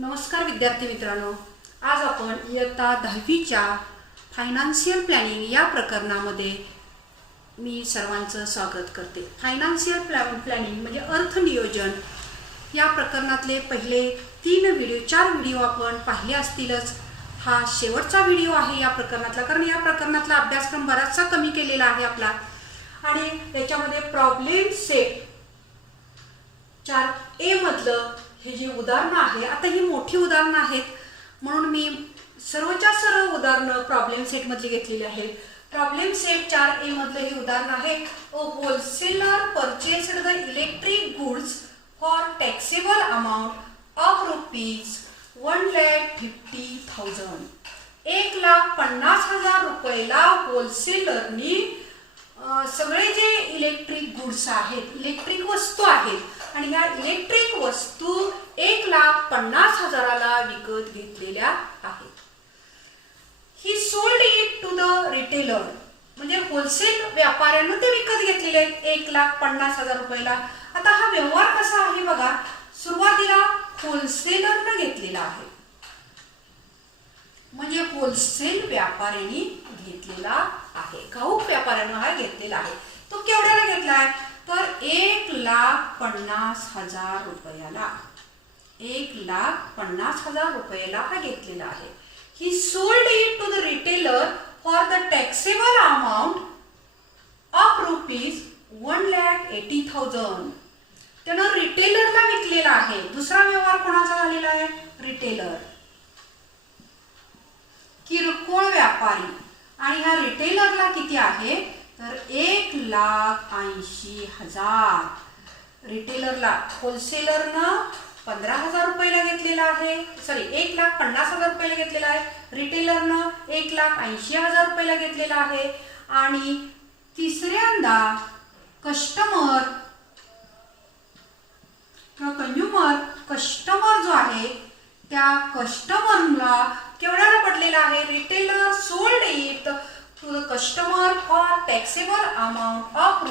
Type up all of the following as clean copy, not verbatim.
नमस्कार विद्यार्थी मित्रांनो, आज आपण इयत्ता 10वीच्या फायनान्शियल प्लॅनिंग या प्रकरणामध्ये मी सर्वांचं स्वागत करते। फायनान्शियल प्लॅनिंग म्हणजे अर्थ नियोजन या प्रकरणातले पहिले 4 व्हिडिओ आपण पाहिले असतीलच। हा शेवटचा व्हिडिओ आहे या प्रकरणातला, कारण या प्रकरणातला अभ्यासक्रम बराचसा कमी केलेला आहे आपला आणि त्याच्यामध्ये प्रॉब्लेम सेट 4A मधलं हे जे उदाहरणं आहे, आता ही मोठी उदाहरणं आहेत म्हणून मी सर्वच्या सर्व उदाहरणं प्रॉब्लेम सेट मधली घेतलेली आहेत। प्रॉब्लेम सेट 4A मधलं हे उदाहरण आहे, अ wholesaler purchased the electric goods for taxable amount of ₹1,50,000। 1,50,000 रुपयाला होलसेलरनी सगळे जे इलेक्ट्रिक गुड्स आहेत, इलेक्ट्रिक वस्तू आहेत आणि या इलेक्ट्रिक वस्तू 1,50,000ला विकत घेतलेल्या आहेत। He sold it to the retailer, म्हणजे होलसेल व्यापाऱ्यांना ते विकत घेतलेले आहेत 1,50,000 रुपयाला। आता हा व्यवहार कसा आहे बघा, सुरुवातीला होलसेलरने घेतलेला आहे, म्हणजे होलसेल व्यापाऱ्यांनी घेतलेला आहे, घाऊक व्यापाऱ्यांना हा घेतलेला आहे। तो केवढ्याला घेतलाय तर 1,50,000 रुपयाला, 1,50,000 रुपयाला हा घेतलेला आहे। He sold it to the retailer for the taxable amount of ₹1,80,000। त्यानं रिटेलरला विकलेला आहे। दुसरा व्यवहार कोणाचा झालेला आहे, रिटेलर, किरकोळ व्यापारी, आणि ह्या रिटेलरला किती आहे तर 1,80,000। रिटेलरला होलसेलरनं 15,000 रुपयाला घेतलेला आहे, 1,50,000 रुपयाला घेतलेला आहे, रिटेलरनं 1,80,000 रुपयाला घेतलेला आहे। आणि तिसऱ्यांदा कस्टमर जो आहे त्या कस्टमरला केवढ्याला पडलेला आहे, retailer sold it to the customer for taxable amount of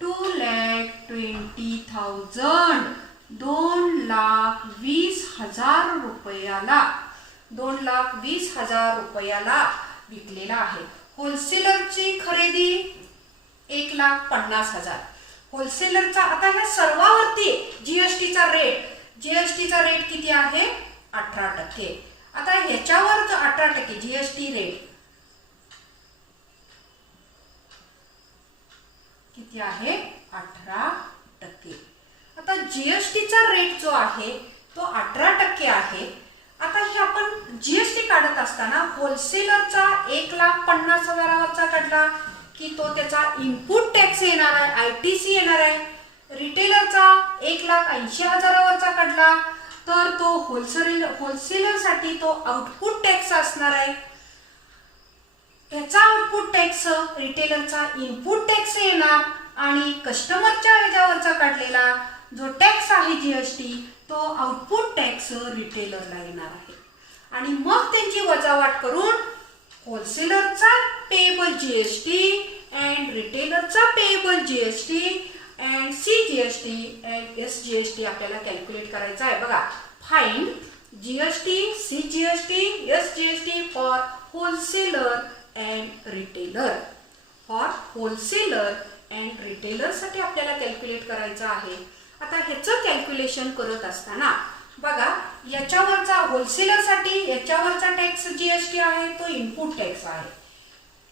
₹2,20,000। 2,20,000 रुपयाला, 2,20,000 रुपयाला विकलेला आहे। होलसेलरची खरेदी 1,50,000, होलसेलरचा आता ह्या सर्वांवरती जीएसटीचा रेट किती आहे 18%। आता ह्याच्यावर 18% जीएसटी रेट किती आहे 18%। आता जीएसटीचा रेट जो आहे तो 18% आहे। आता हे आपण जीएसटी काढत असताना होलसेलरचा 1,50,000वरचा काढला की तो त्याचा इनपुट टॅक्स येणार आहे, आयटीसी येणार आहे। रिटेलरचा 1,80,000वरचा काढला तर तो होलसेलरसाठी तो आउटपुट टॅक्स असणार आहे, त्याचा आउटपुट टॅक्स रिटेलरचा इनपुट टॅक्स येणार, आणि कस्टमरच्या ह्याच्यावरचा काढलेला जो टॅक्स आहे जीएसटी तो आउटपुट टॅक्स रिटेलरला येणार आहे। आणि मग त्यांची वजावाट करून होलसेलरचा पेएबल जीएसटी अँड रिटेलरचा payable GST and CGST and SGST आपल्याला कॅल्क्युलेट करायचा आहे। बघा, find GST, CGST, SGST for wholesaler and retailer. For wholesaler and retailer साठी आपल्याला कॅल्क्युलेट करायचं आहे। आता ह्याचं कॅल्क्युलेशन करत असताना बघा, याच्यावरचा होलसेलर साठी याच्यावरचा टॅक्स जीएसटी आहे तो इनपुट टॅक्स आहे,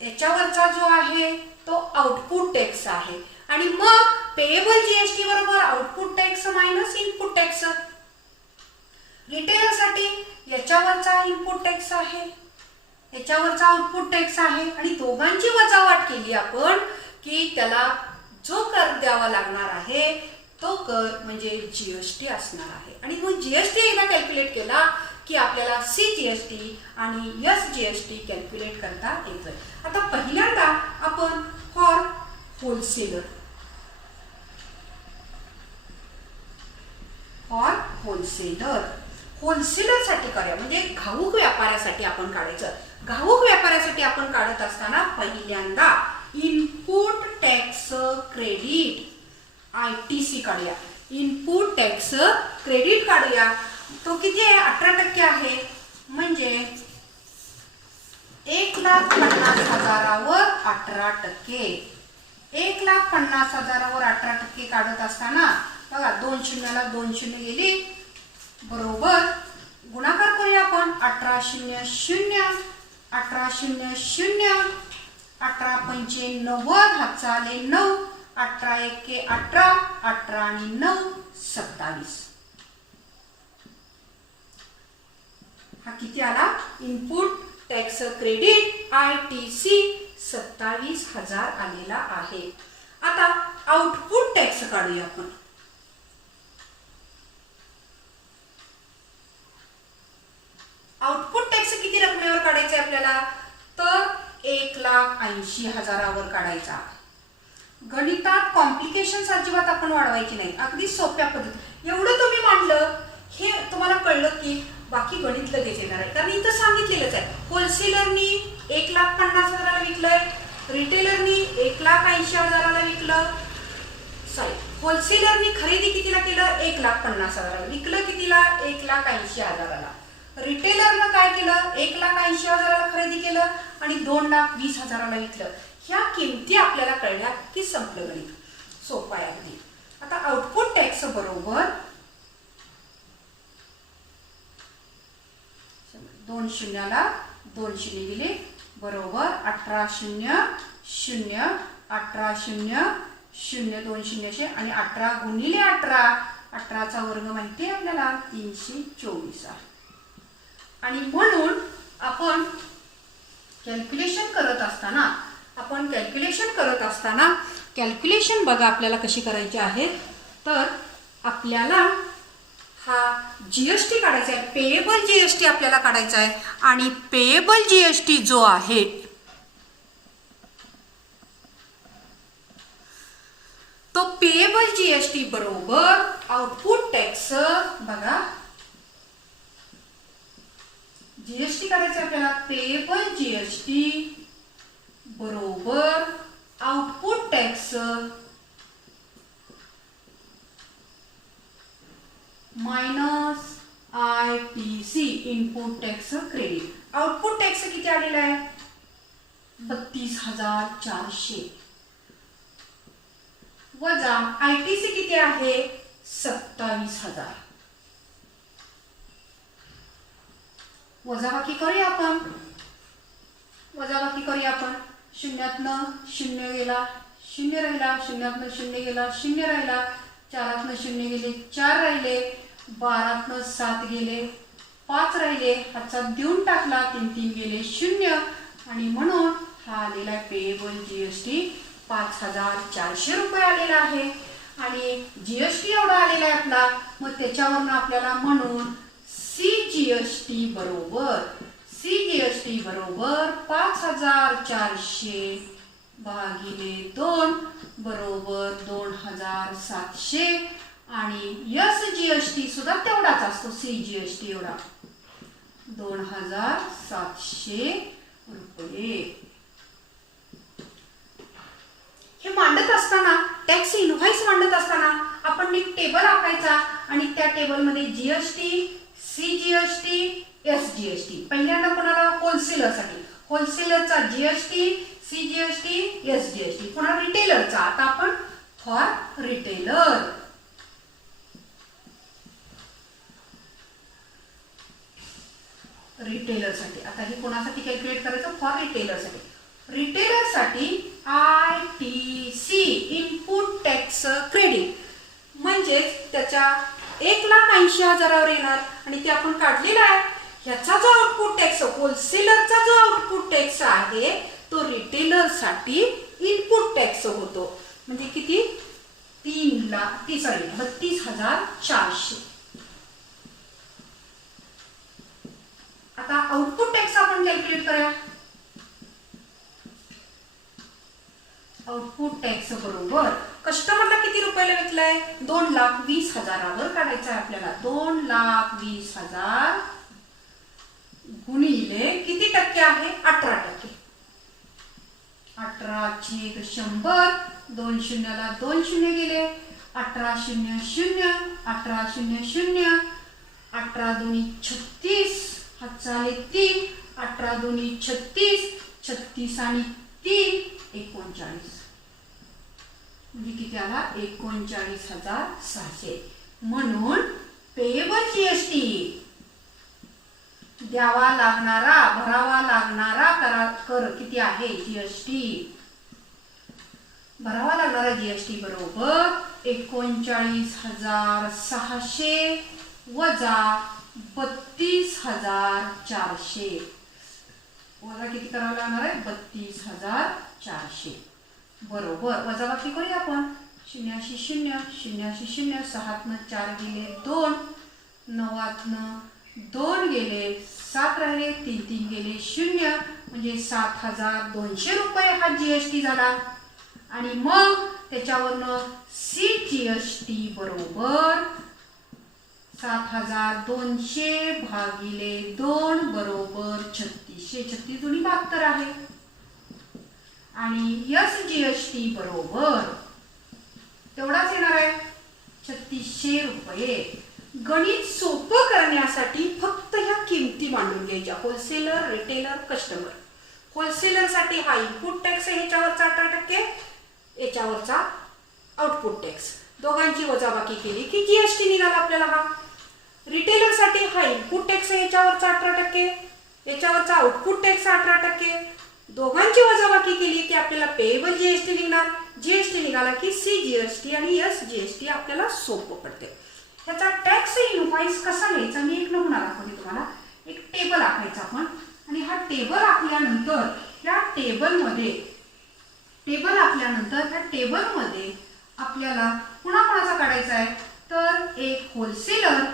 याच्यावरचा जो आहे तो आउटपुट टॅक्स आहे, आणि मग पेएबल जीएसटी बरोबर output tax minus input tax. Retailer साठी याच्यावरचा इनपुट टॅक्स आहे, याच्यावरचा आउटपुट टॅक्स आहे, आणि दोघांची वजावाट केली आपण की त्याला जो कर द्यावा लागणार आहे तो कर म्हणजे जीएसटी असणार आहे। आणि मग जीएसटी एकदा कॅल्क्युलेट केला की आपल्याला सीजीएसटी आणि एसजीएसटी कॅल्क्युलेट करता येतोय। आता पहिल्यांदा आपण फॉर होलसेलर साठी करूया, म्हणजे घाऊक व्यापाऱ्यासाठी आपण काढायचं। घाऊक व्यापाऱ्यासाठी आपण काढत असताना पहिल्यांदा इनपुट टॅक्स क्रेडिट आयटीसी काढूया, इनपुट टॅक्स क्रेडिट काढूया। तो किती आहे? 18% आहे. म्हणजे 1,50,000वर 18%. 1,50,000वर 18% काढत असताना बघा 2 शून्याला 2 शून्य गेली, बरोबर गुणाकार करूया आपण. 18 शून्य शून्य, 18 शून्य शून्य, 18 पंचे 90, हातचा आले 9, 18 एके 18, 18 आणि 9 27. हा किती आला? इनपुट टॅक्स क्रेडिट ITC 27,000 आलेला आहे. आता आउटपुट टॅक्स काढूया आपण. आउटपुट टॅक्स किती रकमेवर काढायचा आहे आपल्याला? तर 1,80,000वर काढायचा. गणितात कॉम्प्लिकेशन्स अजिबात आपण वाढवायची नाही, अगदी सोप्या पद्धती. एवढं तुम्ही मांडलं हे तुम्हाला कळलं की बाकी गणित लगेच येणार आहे. कारण इथं सांगितलेलंच आहे, होलसेलरनी 1,50,000ला विकलंय, रिटेलरनी 1,80,000ला विकलं. सॉरी, होलसेलरनी खरेदी कितीला केलं? 1,50,000ला. विकलं कितीला? 1,80,000ला. रिटेलरनं काय केलं? 1,80,000ला खरेदी केलं आणि 2,20,000ला विकलं. ह्या किमती आपल्याला कळल्या की संपलं गणित. सोपं आहे अगदी. आता आउटपुट टॅक्स बरोबर 2 शून्याला 2 शून्य गेले, बरोबर 18 शून्य शून्य, 18 शून्य शून्य 2 शून्य आणि 18 गुणिले 18, 18चा वर्ग माहिती आहे आपल्याला 324 आहे. आणि म्हणून आपण कॅल्क्युलेशन करत असताना कॅल्क्युलेशन बघा आपल्याला कशी करायची आहे. तर आपल्याला हा GST काढायचा आहे, पेएबल GST आपल्याला काढायचा आहे. आणि पेएबल GST जो आहे तो पेएबल GST बरोबर आउटपुट टॅक्स. बघा GST काढायचं आपल्याला, पेएबल GST बरोबर output tax minus ITC input tax credit. Output tax किती आलेला आहे? 32,400 वजा ITC किती आहे? 27,000. वजाबाकी करूया आपण. शून्यातनं शून्य गेला, शून्य राहिला, शून्यातनं शून्य गेला, शून्य राहिला, 4तनं शून्य गेले, 4 राहिले, 12तनं 7 गेले, 5 राहिले, हातचा देऊन टाकला, 3 गेले 0. आणि म्हणून हा आलेला आहे पेएबल GST 5,400 रुपये आलेला आहे. आणि GST एवढा आलेला आहे आपला. मग त्याच्यावरनं आपल्याला म्हणून CGST बरोबर 5,400 भागिले 2 बरोबर 2,700. आणि SGST सुद्धा तेवढाच असतो, CGST एवढा 2,700 रुपये. हे मांडत असताना, टॅक्स इनव्हॉइस मांडत असताना आपण एक टेबल आखायचा आणि त्या टेबलमध्ये GST, CGST, SGST. पहिल्यांदा कोणाला? होलसेलरसाठी. होलसेलरचा GST, CGST, SGST. पुन्हा रिटेलरचा. आता आपण फॉर रिटेलर. रिटेलरसाठी आता हे कोणासाठी कॅल्क्युलेट करायचं? फॉर रिटेलरसाठी. रिटेलरसाठी ITC इनपुट टॅक्स क्रेडिट म्हणजेच त्याच्या 1,80,000वर येणार आणि ते आपण काढलेला आहे. ह्याचा जो आउटपुट टॅक्स, होलसेलरचा जो आउटपुट टॅक्स आहे तो रिटेलरसाठी इनपुट टॅक्स होतो. म्हणजे किती? 32,400. आता आउटपुट टॅक्स आपण कॅल्क्युलेट करूया. आउटपुट टॅक्स बरोबर कस्टमरला किती रुपयाला विकलाय? 2,20,000वर काढायचं आहे आपल्याला. 2,20,000 गुणिले किती टक्के आहे? 18%. 18/100. 2 शून्याला 2 शून्य गेले, 18 शून्य शून्य, 18 शून्य शून्य, 18 दुनी 36, हातचा 3, 18 दुनी 36, 36 आणि 3 39, म्हणजे किती आला 39,600. म्हणून पेएबल जीएसटी द्यावा लागणारा भरावा लागणारा कर किती आहे जीएसटी भरावा लागणारा जीएसटी बरोबर 39,600 वजा 32,400. वजा किती करावं लागणार आहे 32,400 बरोबर. वजाबाकी करूया आपण. 0 0 0 0 6 4 गेले 2, 9 2 गेले 7 राहिले 3 3 गेले 0, म्हणजे 7,200 रुपये हा जीएसटी झाला. आणि मग त्याच्यावरनं सी जीएसटी बरोबर 7,200 भागिले 2 बरोबर 3600. 36 दुनी 72 आहे. आणि यस जीएसटी बरोबर तेवढाच येणार आहे 3600 रुपये. गणित सोपं करण्यासाठी फक्त ह्या किमती मांडून घ्यायच्या. Wholesaler, retailer, customer. होलसेलर साठी हा इनपुट टॅक्स आहे, ह्याच्यावरचा 18%, याच्यावरचा आउटपुट टॅक्स. दोघांची वजाबाकी केली की जीएसटी निघाला आपल्याला हा. रिटेलर साठी हा इनपुट टॅक्स आहे, याच्यावरचा 18%, याच्यावरचा आउटपुट टॅक्स 18%. दोघांची वजाबाकी केली की आपल्याला पेएबल जीएसटी निघणार. जीएसटी निघाला की सी जीएसटी आणि एस जीएसटी आपल्याला सोपं पडते. त्याचा टॅक्स इनव्हॉइस कसा लिहायचा मी एक नमुना दाखवते तुम्हाला. एक टेबल आखायचा आपण आणि हा टेबल आखल्यानंतर या टेबलमध्ये आपल्याला पुन्हा कोणाचा काढायचा आहे तर एक होलसेलर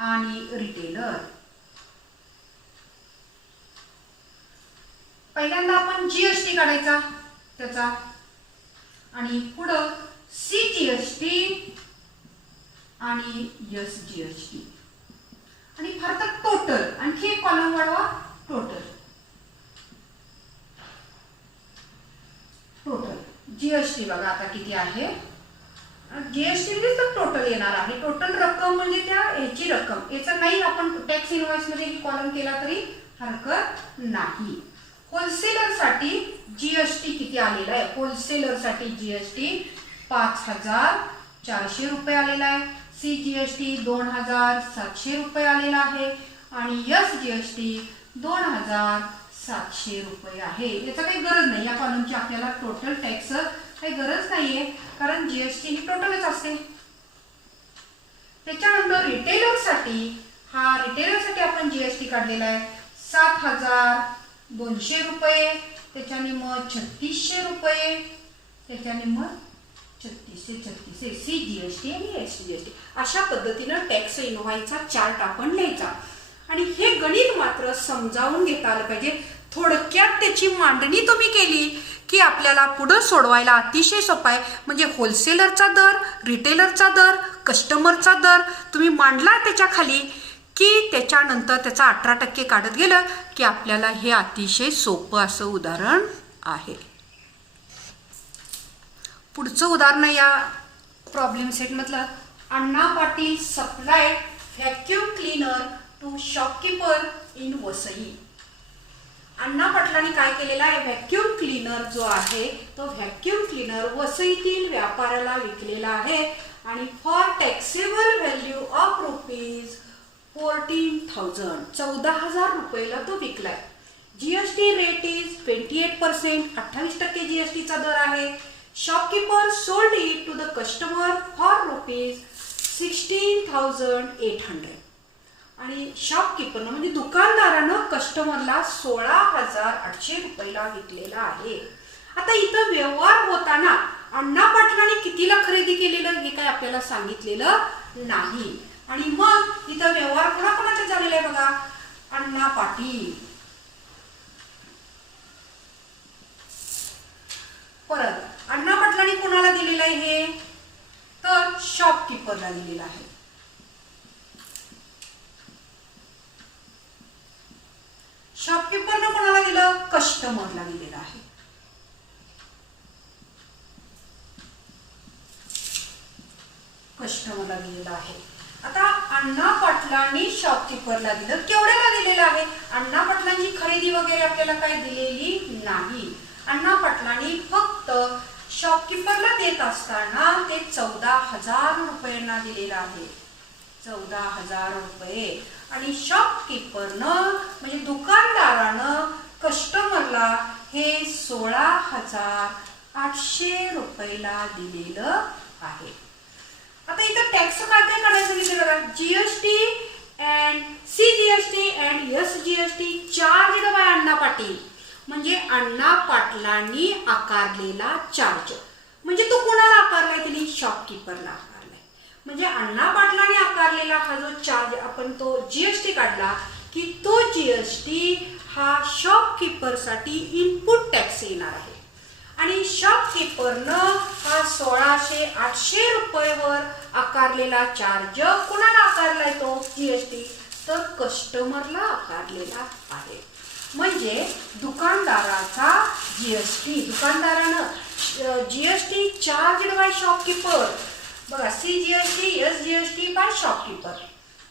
आणि रिटेलर. पहिल्यांदा आपण जीएसटी काढायचा त्याचा आणि पुढं सी जीएसटी आणि एस जीएसटी आणि फार तर टोटल. आणखी एक कॉलम वाढवा टोटल. जीएसटी बघा आता किती आहे. जीएसटी म्हणजे तर टोटल येणार आहे. टोटल रक्कम म्हणजे त्या याची रक्कम. याचं नाही आपण टॅक्स इनव्हॉइस मध्ये ही कॉलम केला तरी हरकत नाही. होलसेलर साठी जीएसटी किती आलेला आहे. होलसेलर साठी जीएसटी 5,400 रुपये आलेला आहे. सी जीएसटी 2,700 रुपये आलेला आहे आणि एस जीएसटी 2,700 रुपये आहे. याचा काही गरज नाही. या कॉलमची आपल्याला टोटल टॅक्स काही गरज नाहीये कारण जीएसटी ही टोटलच असते. त्याच्यानंतर रिटेलर साठी आपण जीएसटी काढलेला आहे 7,200 रुपये. त्याच्याने मग 3,600 रुपये. त्याच्याने मग 3600 सी जीएसटी आणि एस जीएसटी. अशा पद्धतीनं टॅक्स इनव्हॉइसचा चार्ट आपण लिहायचा. आणि हे गणित मात्र समजावून घेता आलं पाहिजे. थोडक्यात त्याची मांडणी तुम्ही केली की आपल्याला पुढे सोडवायला अतिशय सोपं आहे. म्हणजे होलसेलरचा दर, रिटेलरचा दर, कस्टमरचा दर तुम्ही मांडला त्याच्या खाली की त्याच्यानंतर त्याचा 18% काढत गेलं की आपल्याला हे अतिशय सोपं असं उदाहरण आहे. पुढचं उदाहरण या प्रॉब्लेम सेट मधलं. Anna Patil supply vacuum cleaner to shopkeeper in Vasai. Anna पाटलांनी काय केलेला आहे व्हॅक्यूम क्लीनर जो आहे तो व्हॅक्यूम क्लीनर वसईतील व्यापाऱ्याला विकलेला आहे आणि for taxable value of rupees 14,000 14,000 रुपयाला तो विकलाय. GST rate is 28%. 28% जीएसटीचा दर आहे. Shopkeeper sold it to the customer for rupees 16,800 आणि शॉपकीपरनं म्हणजे दुकानदारानं कस्टमरला 16,800 रुपयाला विकलेला आहे. आता इथं व्यवहार होताना अण्णा पाटलांनी कितीला खरेदी केलेलं हे काय आपल्याला सांगितलेलं नाही. आणि मग इथं व्यवहार कोणाकोणाचे झालेला आहे बघा. अण्णा पाटील, परत अण्णा पाटलांनी कोणाला दिलेलं आहे हे तर शॉपकीपरला दिलेलं आहे. शॉपकीपरनं कोणाला दिलं कस्टमरला दिलेलं आहे. कस्टमरला दिलेलं आहे. आता अण्णा पाटलांनी शॉपकीपरला दिलं. केवढ्याला दिलेलं आहे? अण्णा पाटलांची खरेदी वगैरे आपल्याला काय दिलेली नाही. अण्णा पाटलांनी फक्त शॉपकीपरला देत असताना ते 14,000 रुपयांना दिलेलं आहे. 14,000 रुपये. आणि शॉपकीपरनं म्हणजे दुकानदारानं कस्टमरला हे 16,800 रुपयाला दिलेलं आहे. आता इथं टॅक्स काय काय काढायचं तिथे बघा. GST and CGST and SGST charge by Anna Patil. म्हणजे अण्णा पाटलांनी आकारलेला चार्ज. म्हणजे तो कोणाला आकारलाय? त्यांनी शॉपकीपरला आकारलाय. म्हणजे अण्णा पाटलांनी आकारलेला हा जो चार्ज आपण तो जीएसटी काढला की तो जीएसटी हा शॉपकीपरसाठी इनपुट टॅक्स येणार आहे. आणि शॉपकीपरनं हा 16,800 रुपयेवर आकारलेला चार्ज कोणाला आकारलाय? तो जीएसटी तर कस्टमरला आकारलेला आहे. म्हणजे दुकानदाराचा जीएसटी, दुकानदारानं जीएसटी चार्ज बाय शॉपकीपर. बघा, सीजीएसटी एसजीएसटी बाय शॉपकीपर.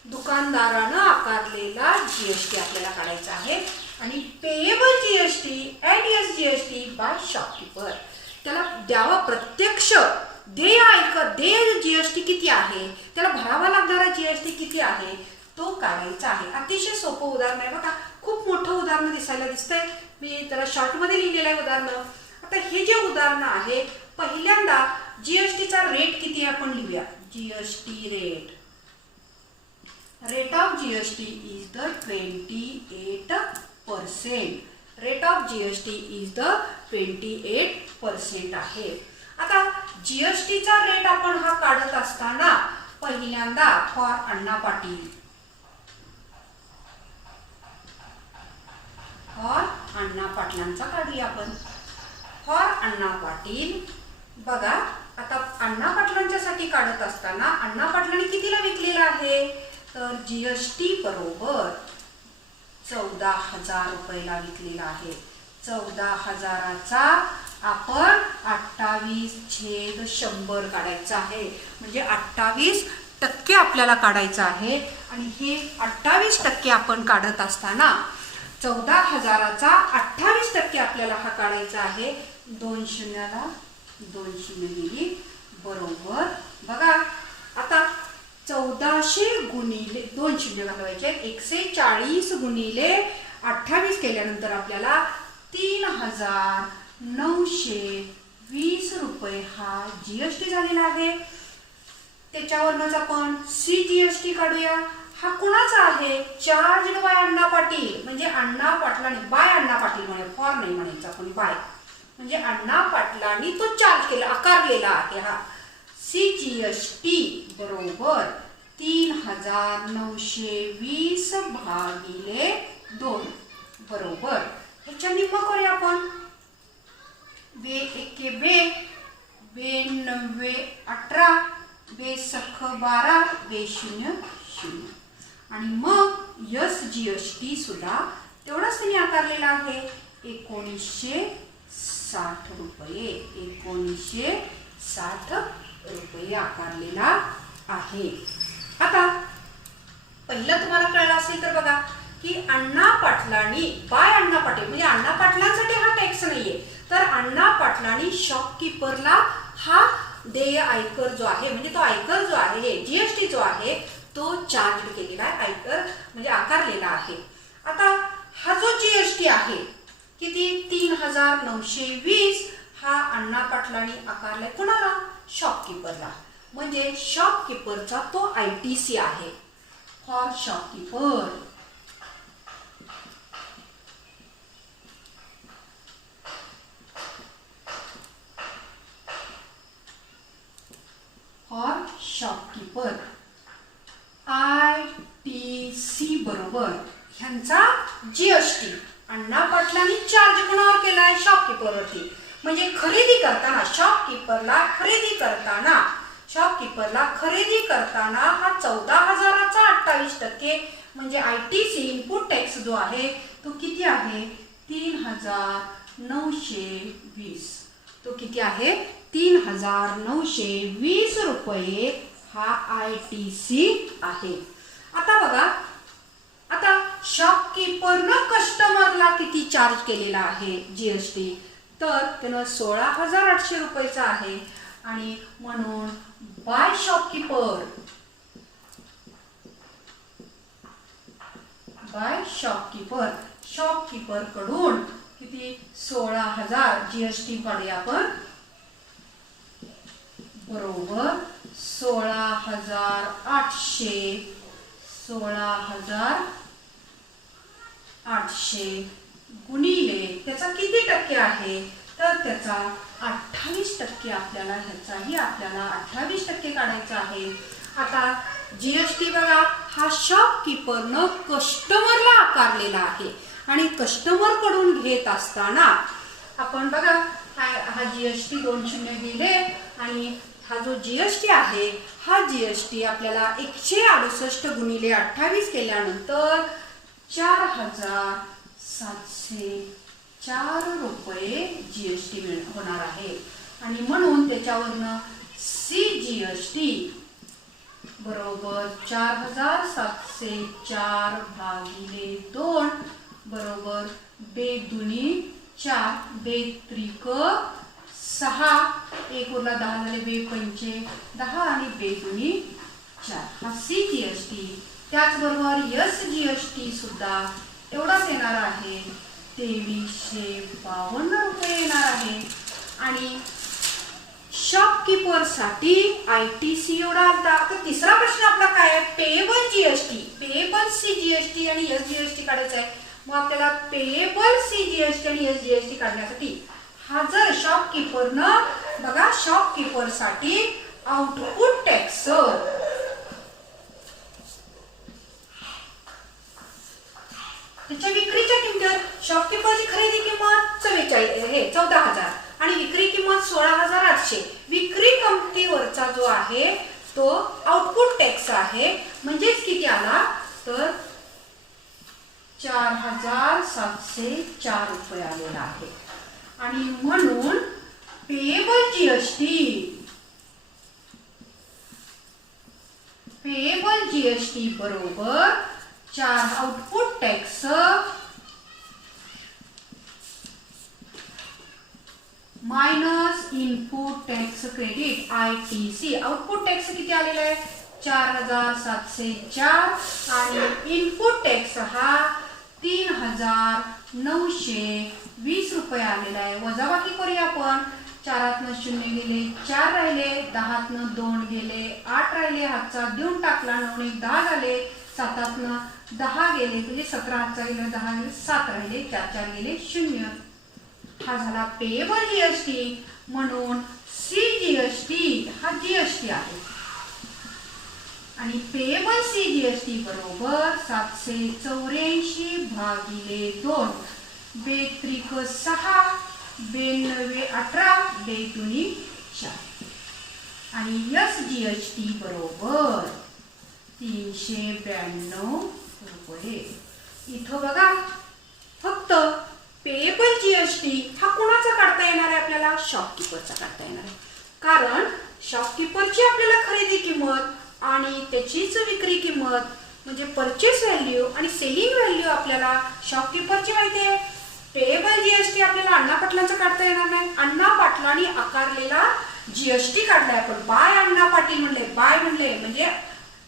दुकानदारानं आकारलेला जीएसटी आपल्याला काढायचा आहे. आणि payable GST and SGST by shopkeeper. त्याला द्यावा प्रत्यक्ष देय आयकर, देय जीएसटी किती आहे, त्याला भरावा लागणारा जीएसटी किती आहे तो काढायचा आहे. अतिशय सोपं उदाहरण आहे बघा. खूप मोठं उदाहरण दिसायला दिसतंय. मी त्याला शॉर्टमध्ये लिहिलेलं आहे उदाहरण. आता हे जे उदाहरण आहे, पहिल्यांदा जीएसटीचा रेट किती आहे आपण लिहूया. GST rate. Rate of GST is the 28%. Rate of GST is the 28% आहे. आता जीएसटीचा रेट आपण हा काढत असताना पहिल्यांदा फॉर अण्णा पाटील, फॉर अण्णा पाटलांचा काढूया आपण. फॉर अण्णा पाटील. बघा, आता अण्णा पाटलांच्यासाठी काढत असताना अण्णा पाटलांनी कितीला विकलेला आहे? तर जीएसटी बरोबर 14,000 रुपयाला विकलेला आहे. 14,000चा आपण 28/100 काढायचा आहे. म्हणजे 28% आपल्याला काढायचं आहे. आणि हे 28% आपण काढत असताना 14,000चा 28% आपल्याला हा काढायचा आहे. 2 शून्याला 2 शून्य गेली बरोबर. बघा, आता 1400 गुणिले 2 शून्य घालवायचे. 140 गुणिले 28 केल्यानंतर आपल्याला 3,920 रुपये हा जीएसटी झालेला आहे. त्याच्यावरच आपण सीजीएसटी काढूया. हा कुणाचा आहे? Charge by Anna Patil. म्हणजे अण्णा पाटलांनी, बाय अण्णा पाटील म्हणे, फॉर नाही म्हणायचं आपण, बाय. म्हणजे अण्णा पाटलांनी तो चार्ज केला, आकारलेला आहे हा. सीजीएसटी बरोबर 3,920 भागिले 2 बरोबर. ह्याच्या निम्म करूया आपण. 2 एके 2, 2 नव्वे 18, 2 सख 12, 2 शून्य 0. आणि मग एसजीएसटी सुद्धा तेवढाच त्यांनी आकारलेला आहे. 1960 रुपये. 1960 रुपये आकारलेला आहे. आता पहिलं तुम्हाला कळलं असेल तर बघा की अण्णा पाटलांनी, बाय अण्णा पाटील म्हणजे अण्णा पाटलांसाठी हा टॅक्स नाहीये, तर अण्णा पाटलांनी शॉपकीपरला हा देय आयकर जो आहे, म्हणजे तो आयकर जो आहे, जीएसटी जो आहे तो चार्ज केलेला आहे, आयकर म्हणजे आकारलेला आहे. आता हा जो जीएसटी आहे किती? 3,920 हा अण्णा पाटलांनी आकारलाय कोणाला? शॉपकीपरला. म्हणजे शॉपकीपरचा तो आयटीसी आहे. For shopkeeper. For shopkeeper ITC बरोबर ह्यांचा जीएसटी अण्णा पाटलांनी चार्ज कोणावर केलाय? शॉपकीपरवरती. म्हणजे खरेदी करताना शॉपकीपरला खरेदी करताना हा 14,000चा 28% म्हणजे आयटीसी इनपुट टॅक्स जो आहे तो किती आहे? 3,920. तो किती आहे? 3,920 रुपये हा ITC आहे. आता बघा, आता शॉपकीपरनं कस्टमरला किती चार्ज केलेला आहे GST, तर त्यानं 16,800 रुपयाचा आहे. आणि म्हणून बाय शॉपकीपर कडून किती 16,000 GST काढूया आपण, बरोबर 16,800 गुणिले त्याचा किती टक्के आहे, तर त्याचा 28% आपल्याला, ह्याचाही आपल्याला 28% काढायचा आहे. आता GST बघा, हा शॉपकीपरनं कस्टमरला आकारलेला आहे आणि कस्टमर कडून घेत असताना आपण बघा हा GST 2 शून्य गेले आणि हा जो GST आहे हा GST आपल्याला 168 गुणिले 28 केल्यानंतर 4,704 रुपये GST होणार आहे. आणि म्हणून त्याच्यावरनं CGST बरोबर 4,704 भागिले 2 बरोबर 2 4 2 त्रिक 6, 1 उरला 10 झाले, 2 पंचे 10 आणि 2 4 हा CGST. त्याचबरोबर SGST सुद्धा एवढाच येणार आहे, 2352 रुपये येणार आहे. आणि शॉपकीपर साठी ITC एवढा आलता. आता तिसरा प्रश्न आपला काय आहे, पेएबल CGST आणि SGST काढायचा आहे. मग आपल्याला पेएबल CGST आणि SGST काढण्यासाठी हा जर शॉपकीपरनं बघा, शॉपकीपर साठी आउटपुट टॅक्स त्याच्या विक्रीच्या किमतीवर, शॉपकीपरची खरेदी किंमत 14,000 आणि विक्री किंमत 16,800. विक्री किमतीवरचा जो आहे तो आउटपुट टॅक्स आहे, म्हणजेच किती आला तर 4,704 रुपये आलेला आहे. आणि म्हणून पेएबल GST बरोबर output tax minus input tax credit ITC. Output tax किती आलेला आहे 4,704 आणि इनपुट टॅक्स हा 3,920 रुपये आलेला आहे. वजाबाकी करूया आपण, 4 0 गेले, 4 राहिले, 10 2 गेले, 8 राहिले, हातचा देऊन टाकला, 9 1 10 झाले, 7 10 गेले, म्हणजे 17 हातचा गेले, 10 गेले, 7 राहिले, 4 4 गेले 0. हा झाला पेएबल GST. म्हणून CGST हा GST आहे आणि पेएबल CGST बरोबर 784 भागिले 2 2 त्रिक 6 2 9 18 2 2 4 आणि SGST बरोबर 392 रुपये. इथं बघा, फक्त पेएबल GST हा कोणाचा काढता येणार आहे, आपल्याला शॉपकीपरचा काढता येणार आहे. कारण शॉपकीपरची आपल्याला खरेदी किंमत आणि त्याचीच विक्री किंमत म्हणजे परचेस व्हॅल्यू आणि सेलिंग व्हॅल्यू आपल्याला शॉपकीपरची माहिती आहे. पेएबल GST आपल्याला अण्णा पाटलांचा काढता येणार नाही. अण्णा पाटलांनी आकारलेला GST काढलाय आपण, बाय अण्णा पाटील म्हणले, बाय म्हणले म्हणजे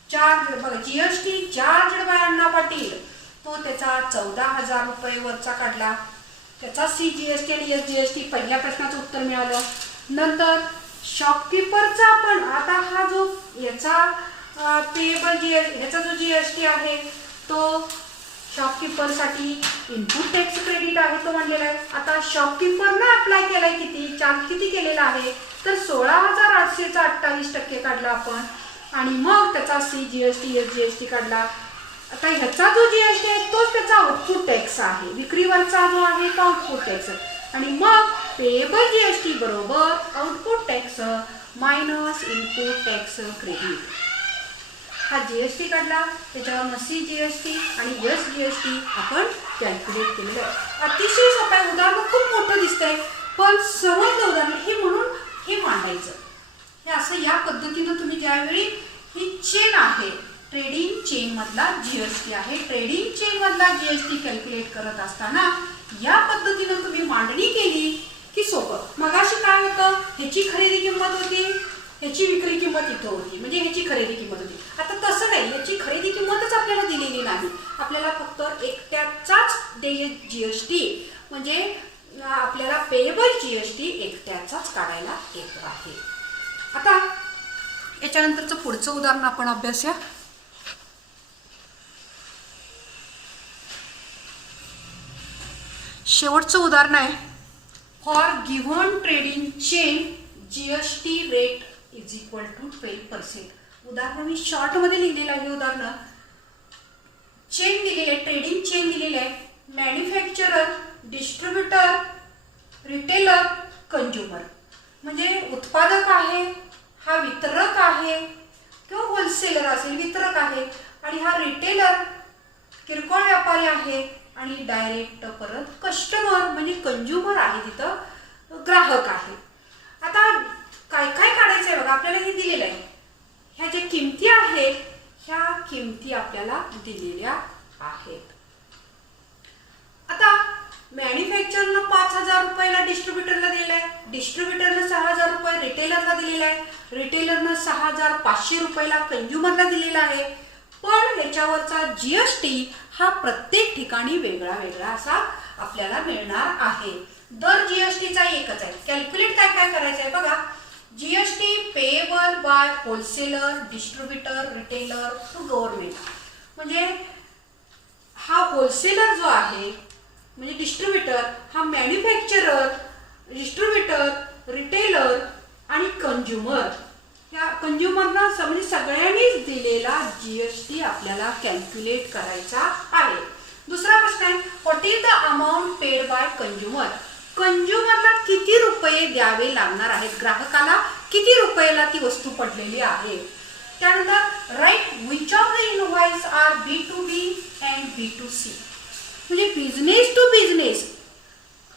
चार्ज बघा, GST charge by Anna Patil, तो त्याचा 14,000 रुपये वरचा काढला. त्याचा CGST आणि SGST पहिल्या प्रश्नाचं उत्तर मिळालं. नंतर शॉपकीपरचा पण आता हा जो याचा पेएबल ह्याचा जो GST आहे तो शॉपकीपर साठी इनपुट टॅक्स क्रेडिट आहे तो मानलेला आहे. आता शॉपकीपरनं अप्लाय केलाय किती, चार्ज किती केलेला आहे तर 16,800चा 28% काढला आपण आणि मग त्याचा CGST SGST काढला. आता ह्याचा जो GST आहे तोच त्याचा आउटपुट टॅक्स आहे, विक्रीवरचा जो आहे तो आउटपुट टॅक्स आणि मग पेएबल GST बरोबर output tax minus input tax credit. हा GST काढला, त्याच्यावर CGST आणि SGST आपण कॅल्क्युलेट केलेलं आहे. अतिशय सोपं आहे, उदाहरण खूप मोठं दिसतंय पण समजलं उदाहरण हे म्हणून हे मांडायचं. हे असं या पद्धतीनं तुम्ही ज्यावेळी ही चेन आहे, ट्रेडिंग चेन मधला जीएसटी आहे. ट्रेडिंग चेन मधला जीएसटी कॅल्क्युलेट करत असताना या पद्धतीने तुम्ही मांडणी केली की सोपं. मगाशी काय होतं, ह्याची खरेदी किंमत होती, ह्याची विक्री किंमत इथं होती, म्हणजे ह्याची खरेदी किंमत होती. आता तसं नाही, ह्याची खरेदी किंमतच आपल्याला दिलेली नाही, आपल्याला फक्त एकट्याचाच देय जीएसटी म्हणजे आपल्याला पेएबल जीएसटी एकट्याचाच काढायला येत आहे. आता याच्यानंतरचं पुढचं उदाहरण आपण अभ्यासूया. शेवटचं उदाहरण आहे, for given trading chain GST rate is equal to 12%. उदाहरण मी शॉर्ट मध्ये लिहिलेलं आहे. उदाहरण चेन दिलेले आहे, ट्रेडिंग चेन दिलेले आहे, मॅन्युफॅक्चरर, डिस्ट्रीब्युटर, रिटेलर, कंझ्युमर. म्हणजे उत्पादक आहे, हा वितरक आहे किंवा होलसेलर असेल, वितरक आहे, आणि हा रिटेलर किरकोळ व्यापारी आहे, आणि डायरेक्ट परत कस्टमर म्हणजे कंझ्युमर आहे, तिथं ग्राहक आहे. आता काय काय काढायचं आहे बघा, आपल्याला हे दिलेलं आहे. ह्या ज्या किमती आहेत ह्या किमती आपल्याला दिलेल्या आहेत. आता मॅन्युफॅक्चरनं 5,000 रुपयाला डिस्ट्रीब्युटरला दिलेला आहे, डिस्ट्रीब्युटरनं 6,000 रुपये रिटेलरला दिलेला आहे, रिटेलरनं 6,500 रुपयाला कंझ्युमरला दिलेला आहे. पण याच्यावरचा जीएसटी हा प्रत्येक ठिकाणी वेगळा वेगळा असा आपल्याला मिळणार आहे. दर जीएसटीचा एकच आहे. कॅल्क्युलेट काय काय करायचं आहे बघा. GST payable by wholesaler, distributor, retailer to government. म्हणजे हा होलसेलर जो आहे म्हणजे डिस्ट्रीब्युटर, हा मॅन्युफॅक्चरर, डिस्ट्रीब्युटर, रिटेलर आणि कंझ्युमर, या कंझ्युमरना म्हणजे सगळ्यांनीच दिलेला जीएसटी आपल्याला कॅल्क्युलेट करायचा आहे. दुसरा प्रश्न आहे, what is the amount paid by consumer. कंझ्युमरला किती रुपये द्यावे लागणार आहेत, ग्राहकाला किती रुपयाला ती वस्तू पडलेली आहे. त्यानंतर write which of the invoice are B2B and B2C. म्हणजे बिझनेस टू बिझनेस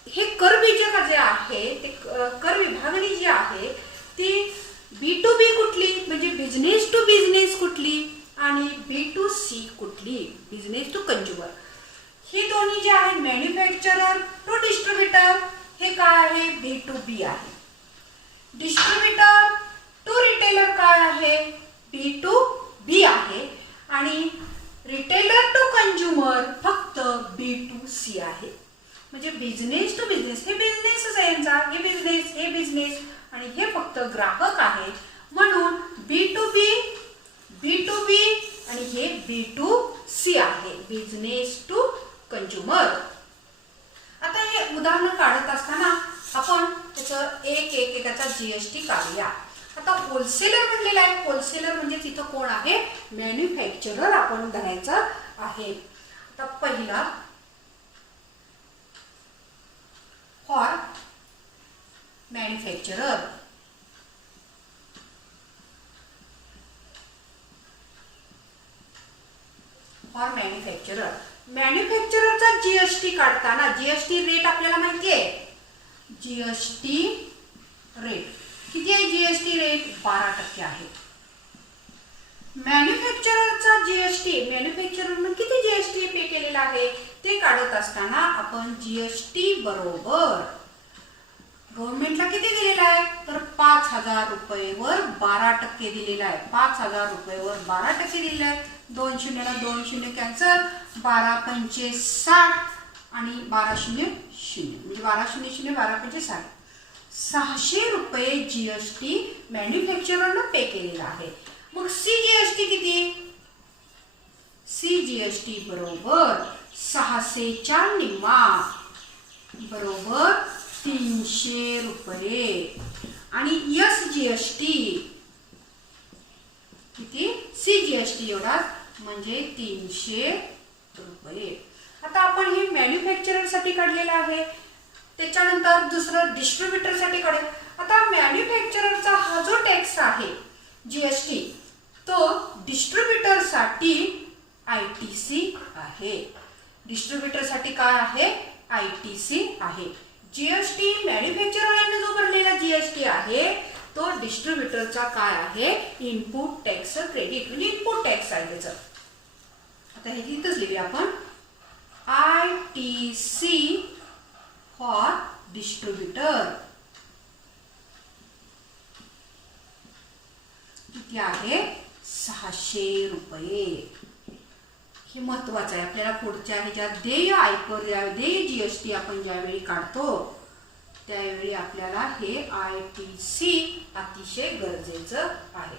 हे कर विभाग जे आहे ते कर विभागणी जी आहे ती B2B कुठली म्हणजे बिझनेस टू बिझनेस कुठली आणि B2C कुठली बिझनेस टू कंझ्युमर. हे दोन्ही जे आहेत मॅन्युफॅक्चरर टू डिस्ट्रीब्युटर हे काय आहे B2B आहे. डिस्ट्रीब्युटर टू रिटेलर काय आहे B2B आहे. आणि रिटेलर टू कंझ्युमर फक्त B2C आहे. म्हणजे बिझनेस टू बिझनेस हे बिझनेसच आहे यांचा, हे बिझनेस आणि हे फक्त ग्राहक आहे. म्हणून B2B आणि हे B2C आहे, बिझनेस टू कंझ्युमर. आता हे उदाहरण काढत असताना आपण त्याचं एकाचा जीएसटी काढूया. आता होलसेलर म्हणलेला आहे, होलसेलर म्हणजे तिथं कोण आहे मॅन्युफॅक्चरर आपण धरायचं आहे. आता पहिला फॉर मॅन्युफॅक्चरर. फॉर मॅन्युफॅक्चरर, मॅन्युफॅक्चररचा जीएसटी काढताना जीएसटी रेट आपल्याला माहिती आहे. जीएसटी रेट किती आहे, जीएसटी रेट 12% आहे. मॅन्युफॅक्चररचा जीएसटी, मॅन्युफॅक्चररनं किती जीएसटी पे केलेला आहे ते काढत असताना आपण जीएसटी बरोबर गव्हर्नमेंटला किती दिलेला आहे तर 5,000 रुपयेवर 12% दिलेला आहे. 5,000 रुपयेवर 12% दिलेला आहे. 2 शून्याला 2 शून्य कॅन्सल, 12 पंचे 60 आणि 12 शून्य शून्य म्हणजे 12 शून्य शून्य 12 पंचे 60. 600 रुपये जीएसटी मॅन्युफॅक्चररनं पे केलेला आहे. मग सीजीएसटी किती, सीजीएसटी बरोबर 600च्या निम्मा बरोबर 300 रुपये. आणि एसजीएसटी किती, सीजीएसटी एवढा म्हणजे 300 रुपये. आता आपण हे मॅन्युफॅक्चरर साठी काढलेलं आहे. त्याच्यानंतर दुसरं डिस्ट्रीब्युटर साठी काढेल. आता मॅन्युफॅक्चररचा हा जो टॅक्स आहे जीएसटी तो डिस्ट्रीब्युटर साठी आयटीसी आहे. डिस्ट्रीब्युटर साठी काय आहे आयटीसी आहे. जीएसटी मॅन्युफॅक्चररने जो भरलेला जीएसटी आहे तो डिस्ट्रीब्युटरचा काय आहे, इनपुट टॅक्स क्रेडिट म्हणजे इनपुट टॅक्स आहे त्याचं. आता हे इथंच लिहूया आपण, ITC फॉर डिस्ट्रीब्युटर किती आहे, 600 रुपये. हे महत्वाचं आहे आपल्याला. पुढच्या ह्याच्यात देय आयकर, देय जीएसटी आपण ज्यावेळी काढतो त्यावेळी आपल्याला हे ITC अतिशय गरजेचं आहे.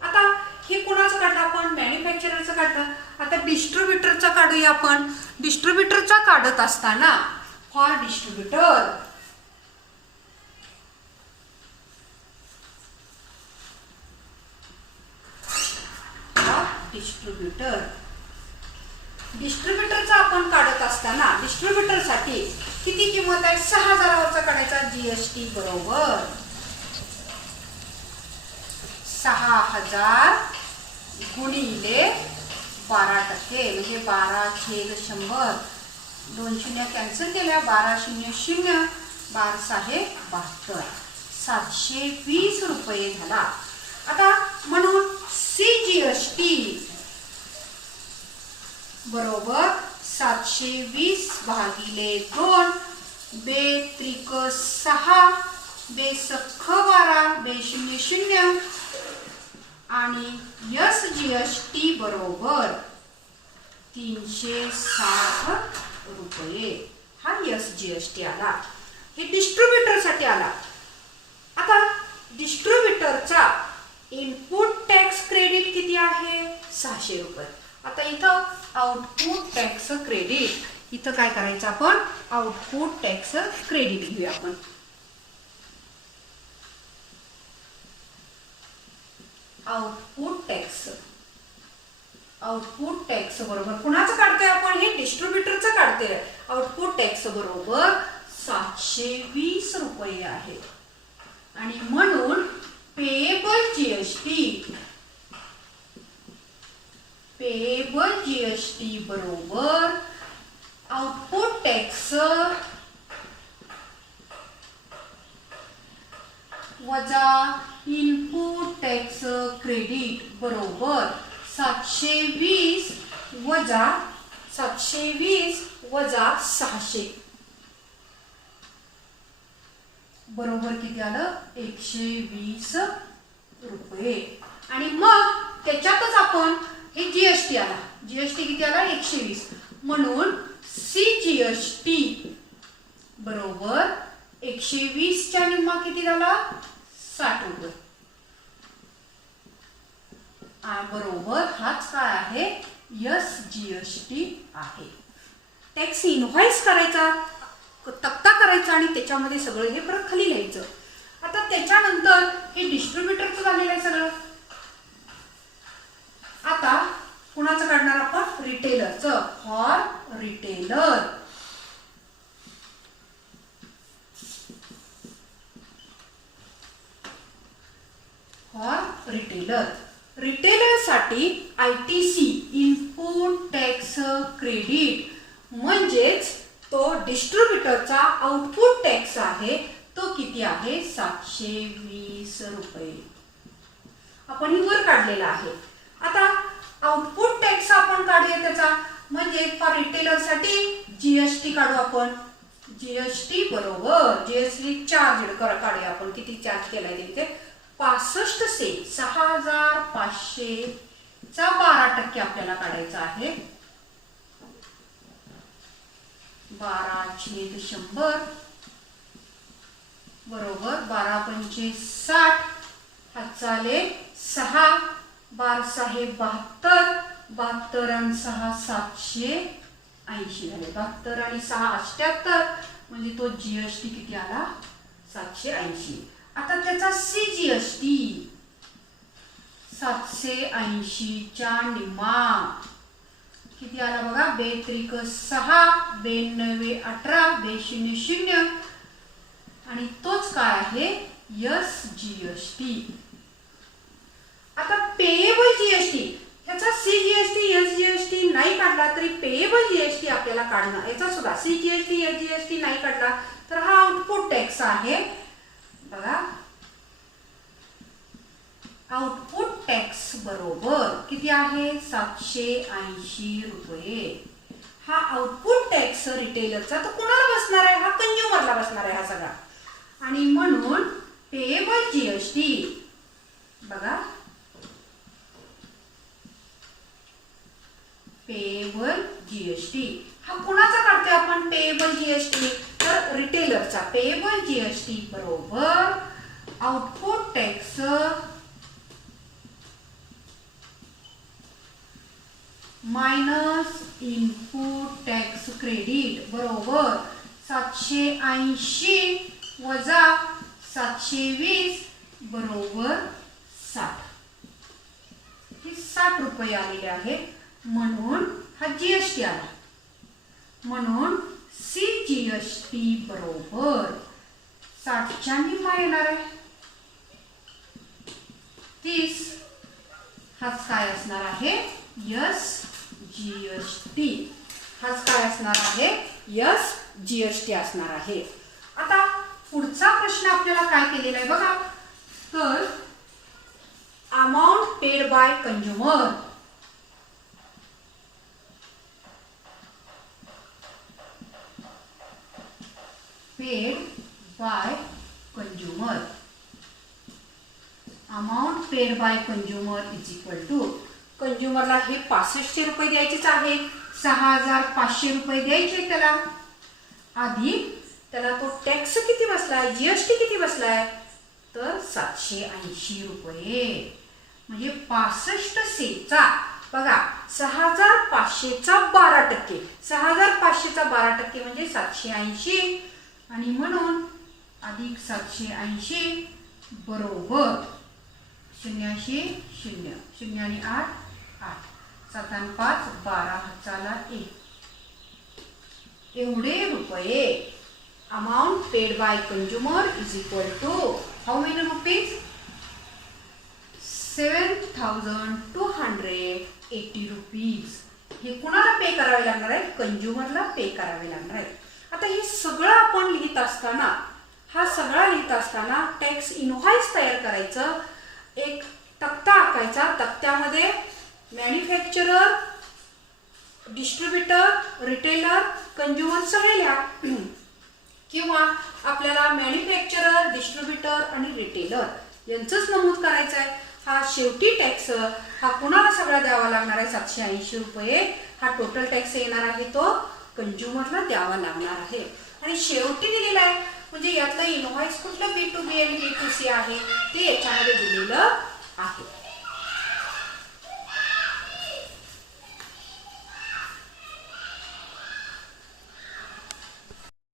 आता हे कोणाचं काढलं आपण, मॅन्युफॅक्चररचं काढलं. आता डिस्ट्रीब्युटरचा काढूया आपण. डिस्ट्रीब्युटरचा काढत असताना फॉर डिस्ट्रीब्युटर डिस्ट्रीब्युटरचा आपण काढत असताना डिस्ट्रीब्युटरसाठी किती किंमत आहे, 6,000 काढायचा. जीएसटी बरोबर 6,000 गुणिले 12% म्हणजे 12/100. 2 शून्य कॅन्सल केल्या, 12/00, 12×6 720 रुपये झाला. आता म्हणून CGST बरोबर 720 भागिले 2, 2×3=6, 2×12, 200 आणि SGST बरोबर 360 रुपये. हा SGST आला. हे डिस्ट्रीब्युटरसाठी आला. आता डिस्ट्रीब्युटरचा इनपुट टॅक्स क्रेडिट किती आहे, 600 रुपये. आता इथं आउटपुट टॅक्स क्रेडिट, इथं काय करायचं आपण, आउटपुट टॅक्स क्रेडिट घेऊया आपण. आउटपुट टॅक्स बरोबर कुणाचं काढतोय आपण, हे डिस्ट्रीब्युटरचं काढतोय. आउटपुट टॅक्स बरोबर 720 रुपये आहे. आणि म्हणून पेएबल जीएसटी बरोबर आउटपुट टॅक्स वजा इनपुट टॅक्स क्रेडिट बरोबर 720 वजा 600 बरोबर किती आलं, 120 रुपये. आणि मग त्याच्यातच आपण हे जीएसटी आला. जीएसटी किती आला, 120. म्हणून CGST बरोबर 120च्या निम्मा किती झाला, 60 रुपये. बरोबर हाच काय आहे, SGST आहे. टॅक्स इनव्हॉइस करायचा, तक्ता करायचा आणि त्याच्यामध्ये सगळं हे परत खाली लिहायचं. आता त्याच्यानंतर हे डिस्ट्रीब्युटरचं झालेलं आहे सगळं. आता कुणाचं काढणार आपण, रिटेलरचं. फॉर रिटेलर रिटेलरसाठी ITC इनपुट टॅक्स क्रेडिट म्हणजेच तो डिस्ट्रीब्युटरचा आउटपुट टॅक्स आहे, तो किती आहे, 720 रुपये. आपण ही वर काढलेला आहे. आता आउटपुट टॅक्स आपण काढूया त्याचा, म्हणजे फॉर रिटेलरसाठी जीएसटी काढू आपण. जीएसटी बरोबर जीएसटी चार्ज काढूया आपण. किती चार्ज केलाय तिथे, 65 से 6,500 चा 12% आपल्याला काढायचा आहे. 12/100 बरोबर 12×5 60, हातचाले 6, 12×6 72 आणि 6 780 झाले. 72 आणि 6 78 म्हणजे तो जीएसटी किती आला, 780. आता त्याचा CGST 780च्या निम्मा किती आला बघा, 2×3=6, 2×9=18, 200 आणि तोच काय आहे, SGST. आता पेएबल जीएसटी, ह्याचा CGST SGST नाही काढला तरी पेएबल जीएसटी आपल्याला काढणं. याचा सुद्धा CGST SGST नाही काढला तर हा आउटपुट टॅक्स आहे बघा. आउटपुट टॅक्स बरोबर किती आहे 780 रुपये. हा आउटपुट टॅक्स रिटेलरचा तो कोणाला बसणार आहे? हा कंझ्युमरला बसणार आहे हा सगळा. आणि म्हणून पेएबल जीएसटी बघा, पेएबल जीएसटी हा कोणाचा काढतोय आपण? पेएबल जीएसटी तर रिटेलरचा. पेएबल जीएसटी बरोबर output tax minus input tax credit बरोबर 780 वजा 720 बरोबर 60. हे 60 रुपये आलेले आहेत म्हणून हा जीएसटी आला. म्हणून सीजीएसटी बरोबर 60च्या निम्मा येणार आहे 30. हाच काय असणार आहे? एसजीएसटी. हाच काय असणार आहे? एसजीएसटी असणार आहे. आता पुढचा प्रश्न आपल्याला काय केलेला आहे बघा. तर amount paid by consumer paid by consumer, amount paid by consumer is equal to, कंझ्युमरला हे 6500 रुपये द्यायचेच आहेत, 6500 रुपये द्यायचे त्याला. अधिक त्याला तो टॅक्स किती बसलाय? जीएसटी किती बसलाय? तर 780 रुपये. म्हणजे 6500चा बघा 6500चा 12%, 6500चा 12% म्हणजे 780. आणि म्हणून अधिक 780 बरोबर 080 0 0 आणि 8 8 7 आणि 5 12 हाताला 1 एवढे रुपये. Amount paid by consumer is equal to how many rupees? 7280 rupees. हे कुणाला पे करावे लागणार आहे? कंझ्युमरला पे करावे लागणार आहे. आता हे सगळं आपण लिहित असताना, हा सगळा लिहित असताना टॅक्स इनव्हॉइस तयार करायचं. एक तक्ता आखायचा. तक्त्यामध्ये मॅन्युफॅक्चरर, डिस्ट्रीब्युटर, रिटेलर, कंझ्युमर सगळे लिहा. किंवा आपल्याला मॅन्युफॅक्चरर, डिस्ट्रीब्युटर आणि रिटेलर यांचंच नमूद करायचं आहे. हा शेवटी टॅक्स हा कुणाला सगळा द्यावा लागणार आहे? 780 रुपये. हा टोटल टॅक्स येणार आहे तो कंझ्युमरला द्यावा लागणार आहे. आणि शेवटी दिलेला आहे म्हणजे यातलं इनव्हॉइस कुठलं B2B आणि B2C आहे ते याच्यामध्ये दिलेलं